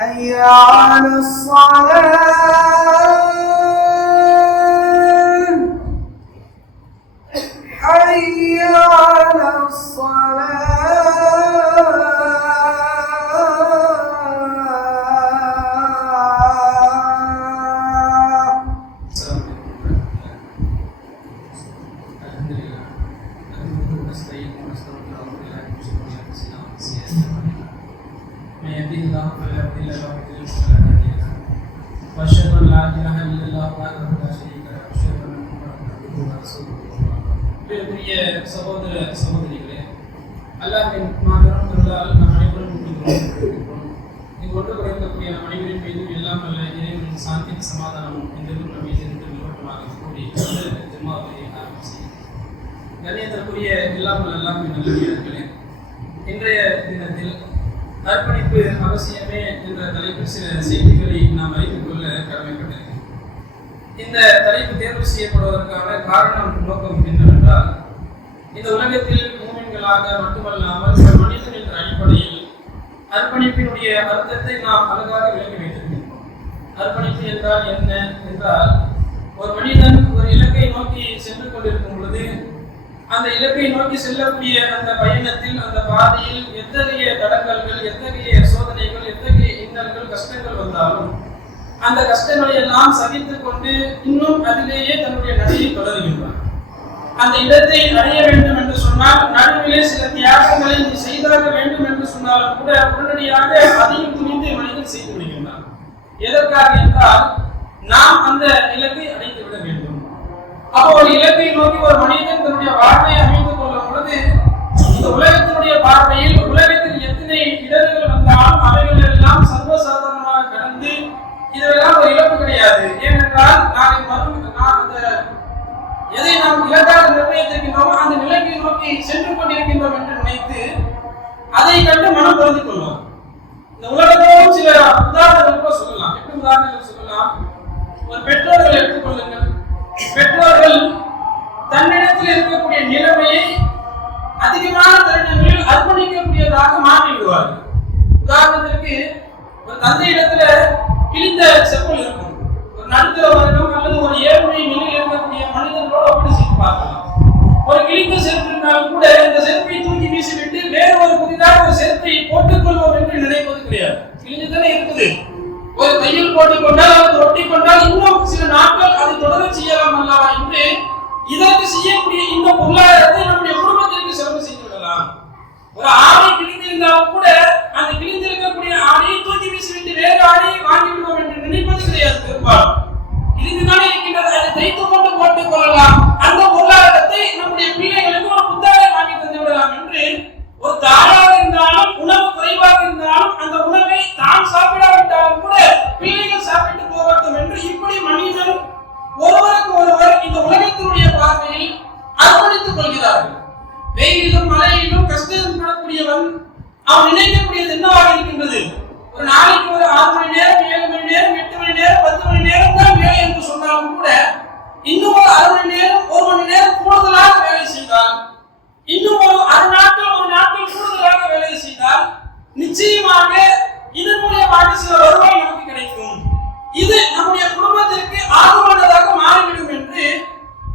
حي على الصلاة. அல்லாஹ்வின் மாபெரும் கருளால் நம் அனைவரும் முன்னிக்கிறோம் இங்கு ஒன்று குறைக்கக்கூடிய நம் அனைவரின் மீதும் எல்லாம் அல்ல இறைவனின் சாந்தி சமாதானமும் இந்த நம் மீது இருந்து நிலவட்டமாக கூடி இந்த ஜும்மாவை ஆரம்பம் செய்யும். கண்ணியத்திற்குரிய எல்லாம் எல்லாம் நல்லடியார்களே இன்றைய தினத்தில் அர்ப்பணிப்பு அவசியமே என்ற தலைப்பில் சில செய்திகளை நாம் அறிந்து கொள்ள கடமைப்பட்டிருக்கிறோம். இந்த தலைப்பு தேர்வு செய்யப்படுவதற்கான காரணம் நோக்கம் என்னவென்றால் இந்த உலகத்தில் மூமின்களாக மட்டுமல்லாமல் ஒரு மனிதன் என்ற அடிப்படையில் அர்ப்பணிப்பினுடைய அர்த்தத்தை நாம் அழகாக விளங்கி வைத்திருக்கின்றோம் அர்ப்பணிப்பு என்றால் என்ன என்றால் ஒரு மனிதன் ஒரு இலக்கை நோக்கி சென்று கொண்டிருக்கும் பொழுது அந்த இலக்கை நோக்கி செல்லக்கூடிய அந்த பயணத்தில் அந்த பாதையில் எத்தகைய தடங்கல்கள் எத்தகைய சோதனைகள் எத்தகைய இன்னல்கள் கஷ்டங்கள் வந்தாலும் அந்த கஷ்டங்களை எல்லாம் சகித்து கொண்டு இன்னும் அதிலேயே தன்னுடைய நடையை தொடர்கின்றான். அந்த இடத்தை அடைய வேண்டும் என்று சொன்னால் நடுவிலே சில தியாகங்களை நீ செய்தாக வேண்டும் என்று சொன்னாலும் கூட உடனடியாக அதையும் துணிந்து மனிதன் செய்து விடுகின்றான். எதற்காக என்றால் நாம் அந்த இலக்கை அடைந்து விட வேண்டும். அப்போ ஒரு இலக்கை நோக்கி ஒரு மனிதன் தன்னுடைய வாழ்வை அமைத்துக் கொள்ளும் பொழுது இந்த உலகத்தினுடைய பார்வையில் உலகத்தில் எத்தனை இடர்கள் வந்தாலும் அவைகள் எல்லாம் சர்வசாதாரணமாக கடந்து இதெல்லாம் ஒரு இழப்பு கிடையாது. ஏனென்றால் இலக்காக அந்த நிலையை நோக்கி சென்று கொண்டிருக்கின்றோம் என்று நினைத்து அதை கண்டு மனம் பொருந்திக் கொள்வோம் இந்த உலகத்தோடு சில உதாரணங்கள் கூட சொல்லலாம். எப்படி உதாரணங்கள் சொல்லலாம்? ஒரு பெற்றோர்கள் எடுத்துக்கொள்ளுங்கள் பெற்றோர்கள் தன்னிடத்தில் இருக்கக்கூடிய நிலைமையை அதிகமான தருணங்களில் அர்ப்பணிக்கக்கூடியதாக மாற்றி விடுவார்கள் உதாரணத்திற்கு ஒரு தந்தையிடத்துல கிழிந்த செப்பல் இருக்கும். ஒரு நடுத்தர வர்க்கம் அல்லது ஒரு ஏழ்மை நிலையில் இருக்கக்கூடிய மனிதர்களோடு ஒப்பிட்டு செய்து பார்க்கலாம் ஒரு கிழித்த செருப்பு இருந்தாலும் கூட இந்த செருப்பை தூக்கி வீசிவிட்டு வேறு ஒரு புதிதாக ஒரு செருப்பை போட்டுக்கொள்வோம் என்று நினைப்பது கிடையாது. கிழிஞ்சுதானே இருக்குது. ஒரு தையல் போட்டுக்கொண்டால் அல்லது ஒட்டி கொண்டால் இன்னும் சில நாட்கள் அதை தொடர செய்யலாம் அல்லவா என்று இதற்கு செய்யக்கூடிய இந்த பொருளாதாரத்தை நம்முடைய குடும்பத்திற்கு செலவு செய்து விடலாம். ஒரு ஆடை கிழிந்திருந்தாலும் கூட அந்த கிழிந்திருக்கக்கூடிய ஆடையை தூக்கி வீசிவிட்டு வேறு ஆடையை வாங்கி விடுவோம் என்று நினைப்பது கிடையாது பெரும்பாலும். கிழிந்துதானே இருக்கின்றது அதை தைத்து கொண்டு போட்டுக் கொள்ளலாம். அந்த பொருளாதாரத்தை நம்முடைய பிள்ளைகளுக்கு ஒரு புத்தாடை வாங்கி தந்து விடலாம் என்று ஒரு தாராக இருந்தாலும் உணவு குறைவாக இருந்தாலும் அந்த உணவை தான் சாப்பிடாவிட்டாலும் கூட பிள்ளைகள் சாப்பிட்டு போகட்டும் என்று இப்படி மனிதன் ஒருவருக்கு ஒருவர் இந்த உலகத்தினுடைய பார்வையில் அர்ப்பணித்துக் கொள்கிறார்கள். வெயிலிலும் மழையிலும் கஷ்டம் படக்கூடியவன் அவன் நினைக்கக்கூடியது என்னவாக இருக்கின்றது? நாளைக்கு ஒரு ஆறு மணி நேரம் ஏழு மணி நேரம் எட்டு மணி நேரம் பத்து மணி நேரம் தான் வேலை என்று சொன்னாலும் கூட இன்னும் ஒரு அரை மணி நேரம் ஒரு மணி நேரம் கூடுதலாக வேலை செய்தால் இன்னும் ஒரு அரை நாட்கள் ஒரு நாட்கள் கூடுதலாக வேலை செய்தால் நிச்சயமாக இதன் மூலியமாக சில வருவாய் நமக்கு கிடைக்கும். இது நம்முடைய குடும்பத்திற்கு ஆதரவானதாக மாறிவிடும் என்று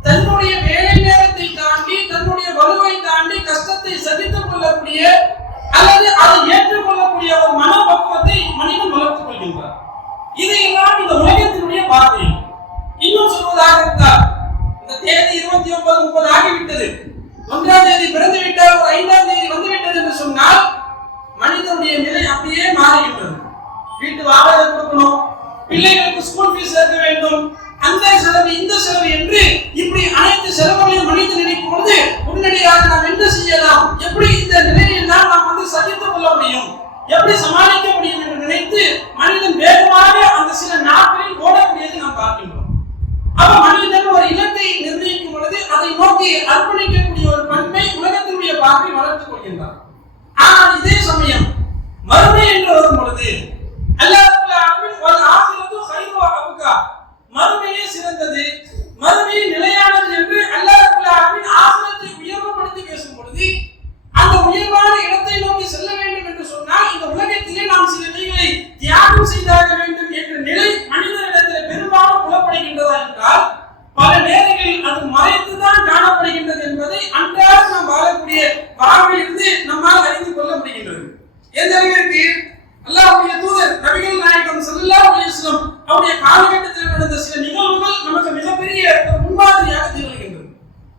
தன்னுடைய வேலை நேரத்தை தாண்டி தன்னுடைய வலுவை தாண்டி கஷ்டத்தை சகித்துக் கொள்ளக்கூடிய அல்லது அதை ஏற்றுக்கொள்ளக்கூடிய ஒரு மனப்பக்குவத்தை மனிதன் வளர்த்துக் கொள்கின்றார் இதையெல்லாம் இந்த உலகத்தினுடைய பார்வை. இன்னும் சொல்வதாக இருந்தால் இந்த தேதி இருபத்தி ஒன்பது முப்பது ஆகிவிட்டது. ஒன்றாம் தேதி பிறந்து விட்டால் ஒரு ஐந்தாம் தேதி வந்துவிட்டது என்று சொன்னால் மனிதனுடைய நிலை அப்படியே மாறுகின்றது. வீட்டு வாடகை கொடுக்கணும் பிள்ளைகளுக்கு ஸ்கூல் ஃபீஸ் சேர்க்க வேண்டும் அந்த செலவு இந்த செலவு என்று இப்படி அனைத்து செலவுகளையும் மனிதன் நினைக்கும் பொழுது உடனடியாக நாம் என்ன செய்யலாம்? எப்படி இந்த நிலையில் தான் நாம் வந்து சகித்துக் கொள்ள முடியும்? எப்படி சமாளிக்க முடியும் என்று நினைத்து மனிதன் வேகமாக அந்த சில நாட்களில் ஓடக்கூடியதை நாம் பார்க்கின்றோம். அப்ப மனிதன் ஒரு இலக்கை நிர்ணயிக்கும் பொழுது அதை நோக்கி அர்ப்பணிக்கக்கூடிய ஒரு பண்பை உலகத்தினுடைய பார்வை வளர்த்துக் கொள்கின்றார் ஆனால் இதே சமயம் மறுமை என்று வரும் பொழுது அல்லாஹ் ஒரு ஆசிரியத்து ஹைரு சிறந்தது மறுமையே நிலையானது என்று அல்லாஹ் ஆசனத்தை உயர்வுபடுத்தி பேசும் பொழுது அந்த உயர்வான இடத்தை நோக்கி செல்ல வேண்டும் என்று சொன்னால் இந்த உலகத்திலே நாம் சில தியாகம் செய்தாக வேண்டும் என்ற நிலை மனிதனிடத்தில் பெரும்பாலும் புலப்படுகின்றதா என்றால் பல நேரங்களில் அது மறைத்துதான் காணப்படுகின்றது என்பதை அன்றாடம் நாம் வாழக்கூடிய வாழ்விலிருந்து நம்மால் அறிந்து கொள்ள முடிகின்றது. எந்த அளவிற்கு அல்லாஹ்வுடைய தூதர் நபிகள் நாயகம் செல்லா அலைஹி அவருடைய காலகட்டத்தில் நடந்த சில நிகழ்வுகள் நமக்கு மிகப்பெரிய முன்மாதிரியாக திகழ்கின்றது.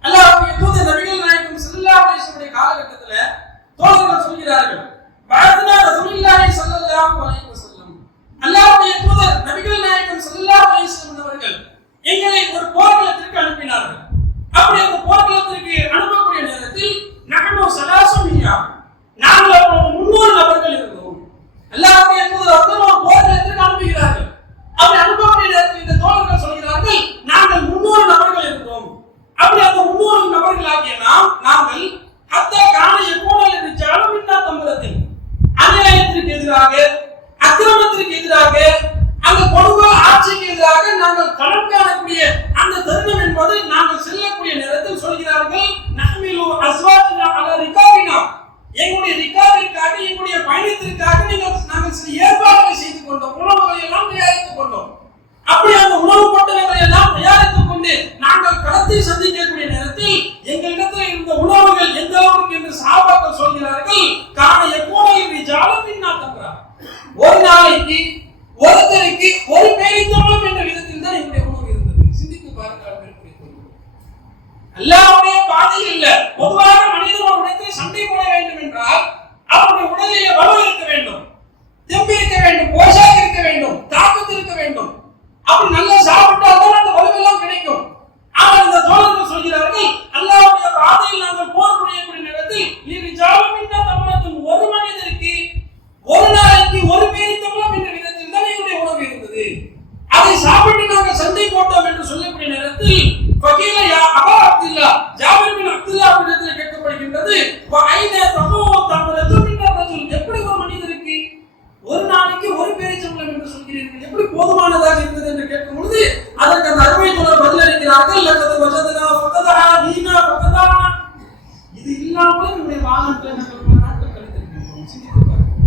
அல்லாஹ்வுடைய தூதர் நபிகள் நாயகம் ஸல்லல்லாஹு அலைஹி காலகட்டத்தில் தோழர்கள் சொல்கிறார்கள் பஅத்னா ரசூலில்லாஹி சல்லல்லாஹு அலைஹி வஸல்லம் அல்லாஹ்வுடைய தூதர் நபிகள் நாயகம் ஸல்லல்லாஹு அலைஹி வஸல்லம் அவர்கள் எங்களை ஒரு போர்க்களத்திற்கு அனுப்பினார்கள் அப்படி அந்த போர்க்களத்திற்கு அனுப்பக்கூடிய நேரத்தில் நகனோ சலாசுமியா நாங்கள் அப்பொழுது முன்னூறு நபர்கள் இருந்தோம் அல்லாஹ்வுடைய தூதர் அவர்கள் ஒரு போர்க்களத்திற்கு அனுப்புகிறார்கள் அப்படி அனுப்பக்கூடிய நேரத்தில் இந்த தோழர்கள் சொல்கிறார்கள் நாங்கள் முன்னூறு நபர்கள் இருந்தோம் அப்படி அந்த முன்னூறு நபர்களாகிய நாம் நாங்கள் ஹத்தா காண எப்போது இருந்துச்சாலும் மின்னா தம்பரத்தில் அநியாயத்திற்கு எதிராக அக்கிரமத்திற்கு எதிராக அந்த கொடுமை ஆட்சிக்கு எதிராக நாங்கள் களம் காணக்கூடிய அந்த தருணம் என்பது நாங்கள் செல்லக்கூடிய நேரத்தில் சொல்கிறார்கள் நஹ்மிலு அஸ்வாத்தினா அல ரிகாபினா எங்களுடைய அடையக்கூடிய பயணத்திற்காக நீங்கள் நாங்கள் சில ஏற்பாடுகளை செய்து கொண்டோம். உணவுகளை எல்லாம் தயாரித்துக் கொண்டோம். அப்படி அந்த உணவு பொட்டலங்களை எல்லாம் தயாரித்துக் கொண்டு நாங்கள் களத்தை சந்திக்கக்கூடிய நேரத்தில் எங்களிடத்தில் இருந்த உணவுகள் எந்த அளவுக்கு என்று சாபாக்கள் சொல்கிறார்கள் காண எப்போது ஜாலம் இன்னா ஒரு நாளைக்கு ஒருத்தருக்கு ஒரு பேரித்தோളം என்ற விதத்தில் தான் என்னுடைய உணவு இருந்தது. சிந்தித்து பாருங்கள் அல்லாவுடைய பாதையில் இல்ல. பொதுவாக மனிதன் ஒரு இடத்தில் சண்டை போட வேண்டும் என்றால் அவருடைய உடலிலே வலு இருக்க வேண்டும். தெம்பு இருக்க வேண்டும் போஷாக இருக்க வேண்டும் தாக்கத்து இருக்க வேண்டும். அப்படி நல்லா சாப்பிட்டால் தான் அந்த வலுவெல்லாம் கிடைக்கும். ஆனால் இந்த தோழர்கள் சொல்கிறார்கள் அல்லாவுடைய பாதையில் நாங்கள் போர் புரியக்கூடிய நேரத்தில் இது ஜாலமின்னா தமிழத்தின் ஒரு மனிதருக்கு ஒரு நாளைக்கு ஒரு பேரித்தம்பளம் என்ற விதத்தில் தான் எங்களுடைய உணவு இருந்தது அதை சாப்பிட்டு நாங்கள் சண்டை போட்டோம் என்று சொல்லக்கூடிய நேரத்தில் ஃபகீல யா அபா அப்துல்லா ஜாபிர் பின் அப்துல்லா இடத்தில் கேட்கப்படுகின்றது வ ஐன தமோ தமரது மின் ரஜுல் எப்படி ஒரு மனிதருக்கு ஒரு நாளைக்கு ஒரு பேரிச்சம்பளம் என்று சொல்கிறீர்கள் எப்படி போதுமானதாக இருந்தது என்று கேட்கும் பொழுது அதற்கு அந்த அருமை தொடர் பதிலளிக்கிறார்கள் லக்கது வஜதனா ஃபகதா நீனா ஃபகதா இது இல்லாமல் நம்முடைய வாழ்நாட்டில் நாங்கள் பல நாட்கள் கழித்திருக்கின்றோம் சிந்தித்து பாருங்கள்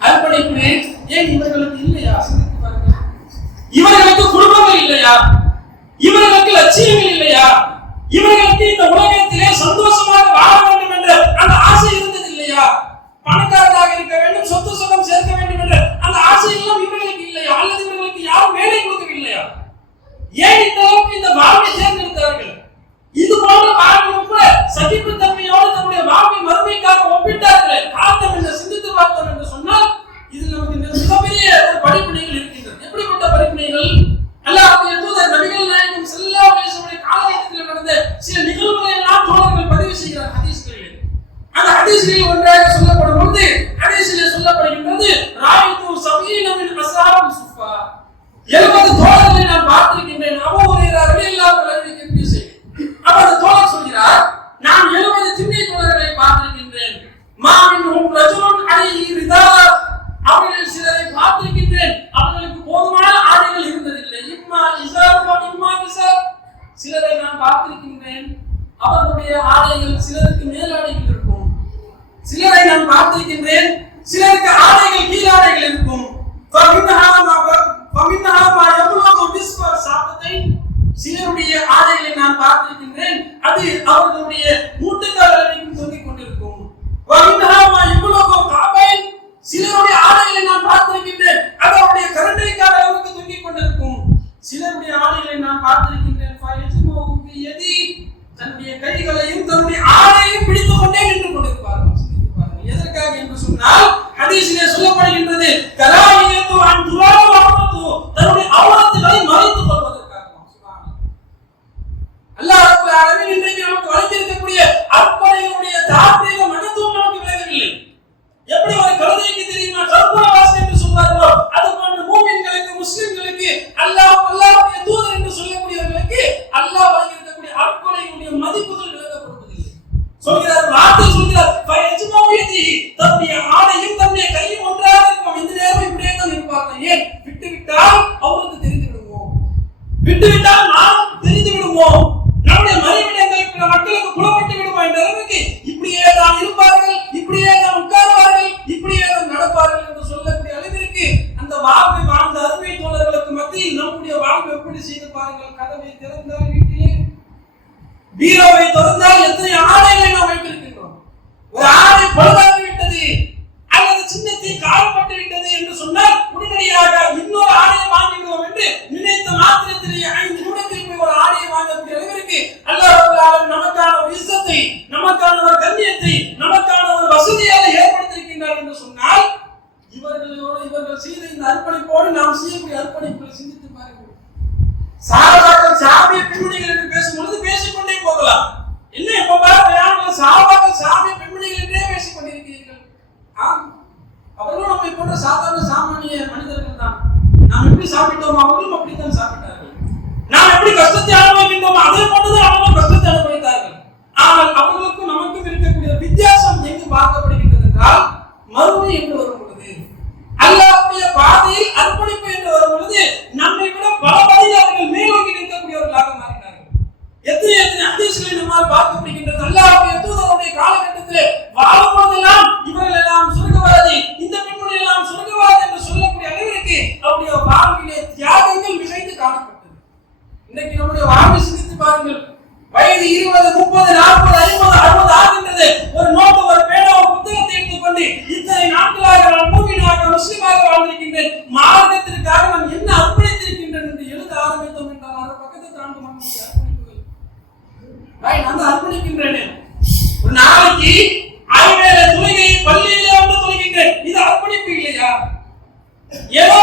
அர்ப்பணிப்பு ஏன் இவர்களுக்கு இல்லையா சிந்தித்து பாருங்கள் இவர்களுக்கு குடும்பங்கள் இல்லையா இவர்களுக்கு லட்சியங்கள் இல்லையா? இவர்களுக்கு இந்த உலகத்திலே சந்தோஷமாக வாழ வேண்டும் என்ற அந்த ஆசை இருந்தது இல்லையா? பணக்காரராக இருக்க வேண்டும் சொத்து சுகம் சேர்க்க வேண்டும் என்ற அந்த ஆசை எல்லாம் இவர்களுக்கு இல்லையா? அல்லது இவர்களுக்கு யாரும் வேலை கொடுக்கவில்லையா? ஏன் இந்த அளவுக்கு இந்த வாழ்வை தேர்ந்தெடுத்தார்கள்? இது போன்ற வாழ்வும் கூட சகிப்புத்தன்மையோடு தன்னுடைய வாழ்வை மறுமைக்காக ஒப்பிட்டார்கள். பார்த்தோம் என்று சிந்தித்து பார்த்தோம் என்று சொன்னால் இது நமக்கு மிகப்பெரிய படிப்பினைகள் இருக்கின்றன எப்படிப்பட்ட படிப்பினைகள்? அல்லாஹ்வுடைய தூதர் நபிகள் நாயகம் ஸல்லல்லாஹு அலைஹி காலகட்டத்தில் நடந்த சில நிகழ்வுகளை எல்லாம் தோழர்கள் பதிவு செய்கிறார் ஹதீஸ்களில். அந்த ஹதீஸ்களில் ஒன்றாக சொல்லப்படும் பொழுது ஹதீஸிலே சொல்லப்படுகின்றது ராயித்து சபீன அசாரம் சுஃபா. எழுபது தோழர்களை நான் பார்த்திருக்கின்றேன். அபூ ஹுரைரா ரலியல்லாஹு அன்ஹு செய்தி அப்ப அந்த தோழர் சொல்கிறார் நான் எழுபது திண்ணை தோழர்களை பார்த்திருக்கின்றேன். மாமின் ரஜுலுன் அலைஹி ரிதா சிலரை நான் பார்த்திருக்கின்றேன் அவர்களுடைய ஆடைகள் சிலருக்கு மேலாடைகள் இருக்கும். சிலரை நான் பார்த்திருக்கின்றேன் சிலருக்கு ஆடைகள் கீழாடைகள் இருக்கும். சிலருடைய ஆடைகளை நான் பார்த்திருக்கின்றேன் அது அவர்களுடைய மூட்டுக்கால் வரைக்கும் சொல்லிக் கொண்டிருக்கும் இருக்கு அல்லாஹ் நமக்கான ஒரு இஸ்ஸத்தை நமக்கான ஒரு கண்ணியத்தை நமக்கான ஒரு வசதியாக ஏற்படுத்தியிருக்கின்றார் என்று சொன்னால் இவர்களோடு இவர்கள் செய்த இந்த அர்ப்பணிப்போடு நாம் செய்யக்கூடிய அர்ப்பணிப்புகளை சிந்தித்து பாருங்கள். சாபாக்கள் சாமிய பெண்மணிகள் என்று பேசும்பொழுது பேசிக்கொண்டே போகலாம். என்ன இப்ப பாருங்கள் சாபாக்கள் சாமிய பெண்மணிகள் என்றே பேசிக் கொண்டிருக்கிறீர்கள் ஆம் அவர்களும் நம்மை போன்ற சாதாரண சாமானிய மனிதர்கள் தான். நாம் எப்படி சாப்பிட்டோம் அவர்களும் அப்படித்தான் சாப்பிட்டார்கள். நாம் எப்படி கஷ்டத்தை அனுபவிக்கின்றோமோ அதே போன்றுதான் அவங்களும் கஷ்டத்தை அனுபவித்தார்கள். ஆனால் அவர்களுக்கும் நமக்கும் இருக்கக்கூடிய வித்தியாசம் எங்கு பார்க்கப்படுகின்றது என்றால் மறுமை என்று வரும் பொழுது அல்லாவுடைய பாதையில் அற்ப ಏನೋ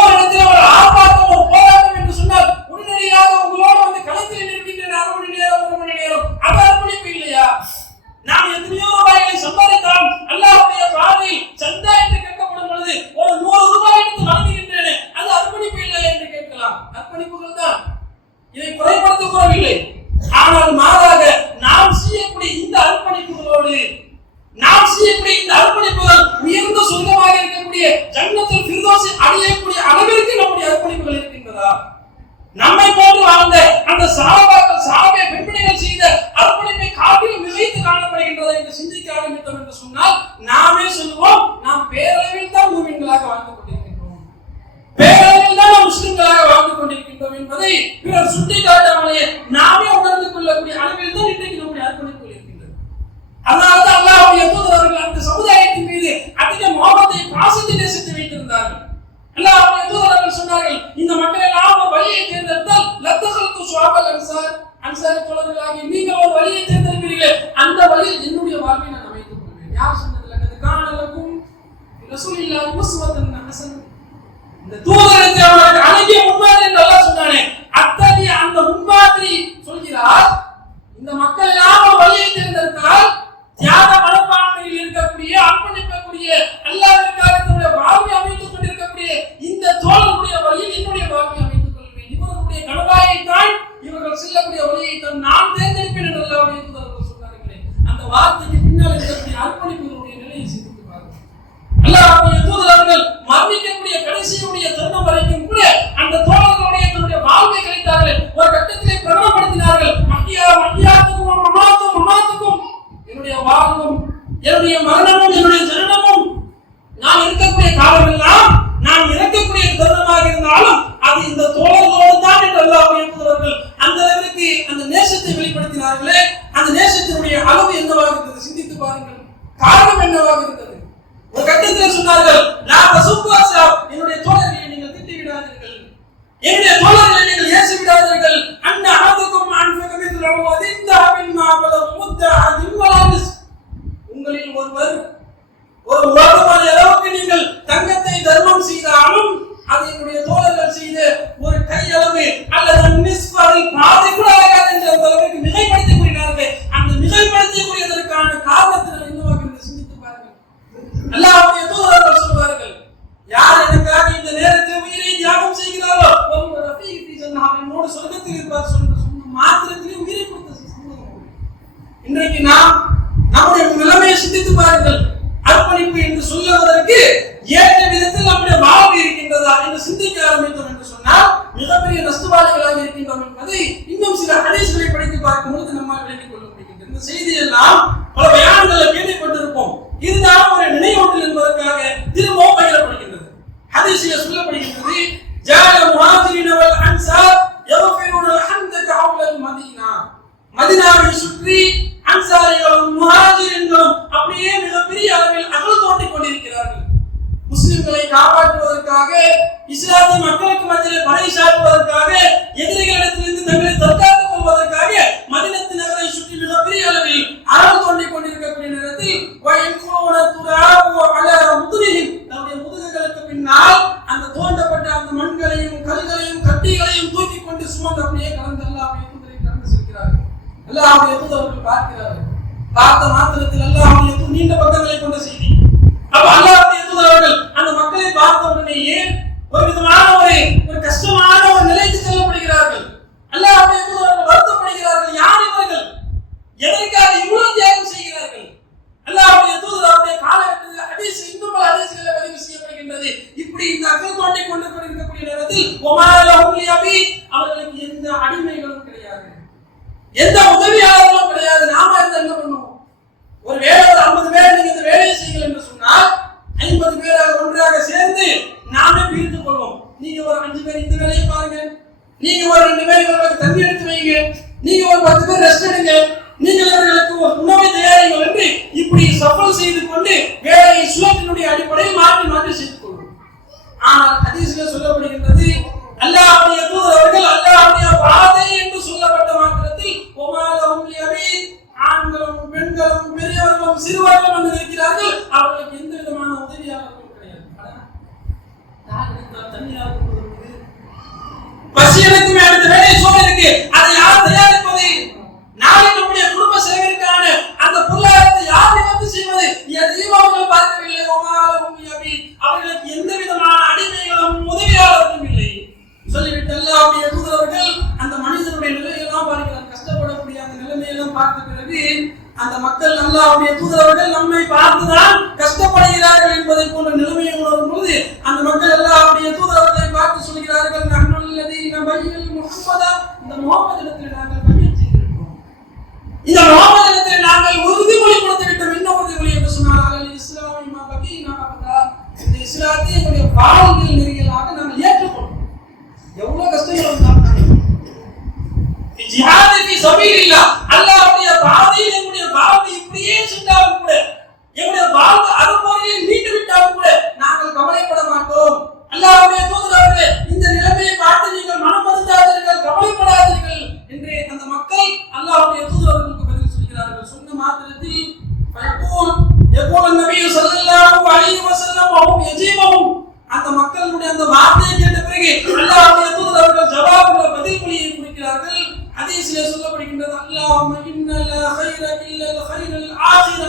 எப்போ நபி சல்லல்லாஹு அலைஹி வஸல்லம் அவம் அந்த மக்களுடைய அந்த வார்த்தையை கேட்ட பிறகு அல்லாஹ்வுடைய தூதர் அவர்கள் ஜவாபுல பதில் மொழியை குறிக்கிறார்கள் ஹதீஸிலே சொல்லப்படுகின்றது அல்லாஹும்ம இன்னல கைர இல்லல் கைரல் ஆகிர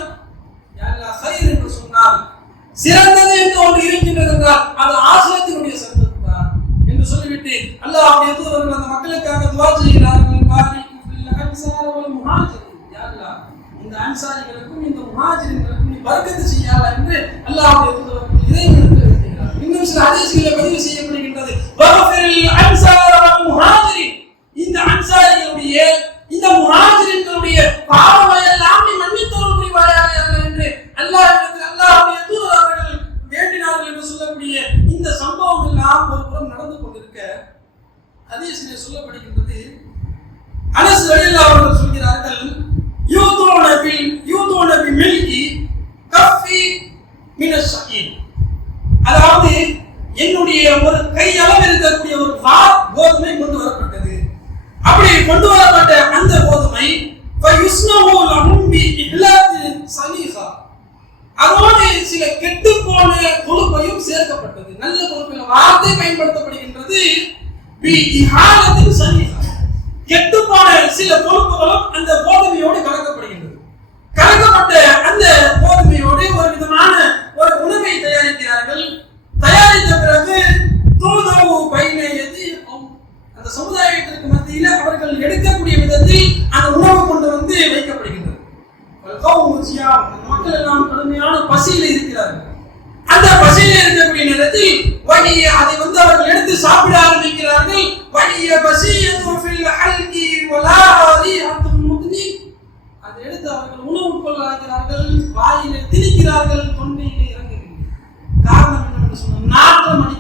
யாரா கைர் என்று சொன்னால் சிறந்தது என்று ஒன்று இருக்கின்றது என்றால் அது ஆசிரியத்தினுடைய சிறந்தது தான் என்று சொல்லிவிட்டு அல்லாஹ்வுடைய தூதர் அந்த மக்களுக்காக துவா செய்கிறார்கள். பாரிக்கு ஃபில் அன்சார் இந்த அன்சாரிகளுக்கும் இந்த முஹாஜிர்களுக்கும் நீ பறக்கத்து செய்யாத என்று அல்லாஹுடைய தூதர் இதை எடுத்துகிறார் இன்னும் சில அதிசயங்களை பதிவு செய்யப்படுகின்றது இந்த அன்சாரிகளுடைய கெட்டுப்பான சில கொழுப்புகளும் அந்த கோதுமையோடு கலக்கப்படுகின்றது. கலக்கப்பட்ட அந்த போதமையோடு ஒரு விதமான ஒரு உணவை தயாரிக்கிறார்கள். தயாரித்த பிறகு தூதரவு பயிரை அந்த சமுதாயத்திற்கு மத்தியில் அவர்கள் எடுக்கக்கூடிய விதத்தில் அந்த உணவு கொண்டு வந்து வைக்கப்படுகின்றது. மக்கள் எல்லாம் கடுமையான பசியில் இருக்கிறார்கள். அந்த பசியில் இருக்கக்கூடிய நேரத்தில் வலிய அதை வந்து அவர்கள் எடுத்து சாப்பிட ஆரம்பிக்கிறார்கள். வலிய பசி அல்கி வலாரி முதினி அதை எடுத்து அவர்கள் உணவு உட்கொள்கிறார்கள் வாயிலே திணிக்கிறார்கள் தொண்டையிலே இறங்குகிறார்கள் காரணம் என்னவென்று சொன்னால் நாற்றம் அடி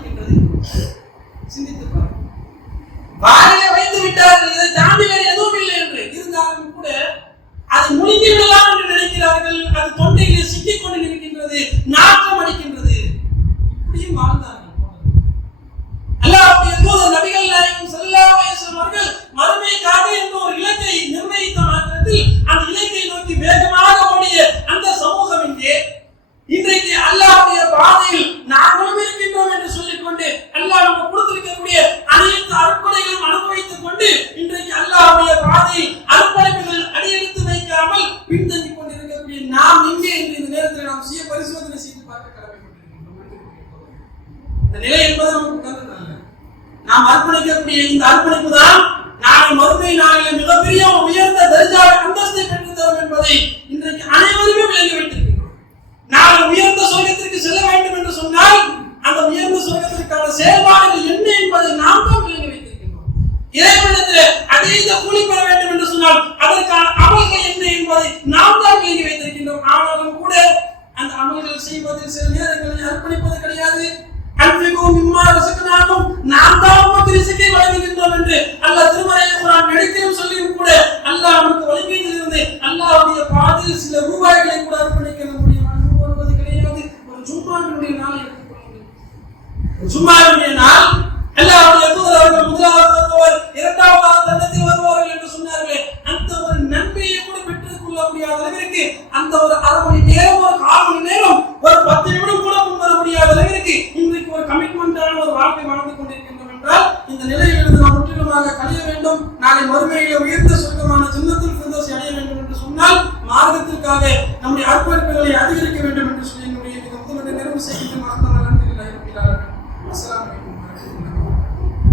நாம் எங்கே என்று இந்த நேரத்தில் நாம் சுய பரிசோதனை செய்து பார்க்க கடமைப்பட்டிருக்கின்றோம். இந்த நிலை என்பது நமக்கு கருத்து நாம் அர்ப்பணிக்கக்கூடிய இந்த அர்ப்பணிப்பு தான் நாளை மறுமை நாளில் மிகப்பெரிய உயர்ந்த தர்ஜாவை அந்தஸ்தை பெற்று தரும் என்பதை இன்றைக்கு அனைவருமே விளங்கி வைத்திருக்கின்றோம். நாளை உயர்ந்த சொர்க்கத்திற்கு செல்ல வேண்டும் என்று சொன்னால் அந்த உயர்ந்த சொர்க்கத்திற்கான செயல்பாடுகள் என்ன என்பதை நாம் தான் இறைவனத்தில் அதீத கூலி பெற வேண்டும் என்று சொன்னால் அதற்கான அமல்கள் என்ன என்பதை நாம் தான் விளங்கி வைத்திருக்கின்றோம். ஆனாலும் கூட அந்த அமல்கள் செய்வதில் சில நேரங்களில் அர்ப்பணிப்பது கிடையாது. அன்பிக்கும் இம்மா நாம் தான் உமக்கு ரிசுக்கை வழங்குகின்றோம் என்று அல்லாஹ் திருமறையை குரான் நடித்திலும் சொல்லியும் கூட அல்லாஹ்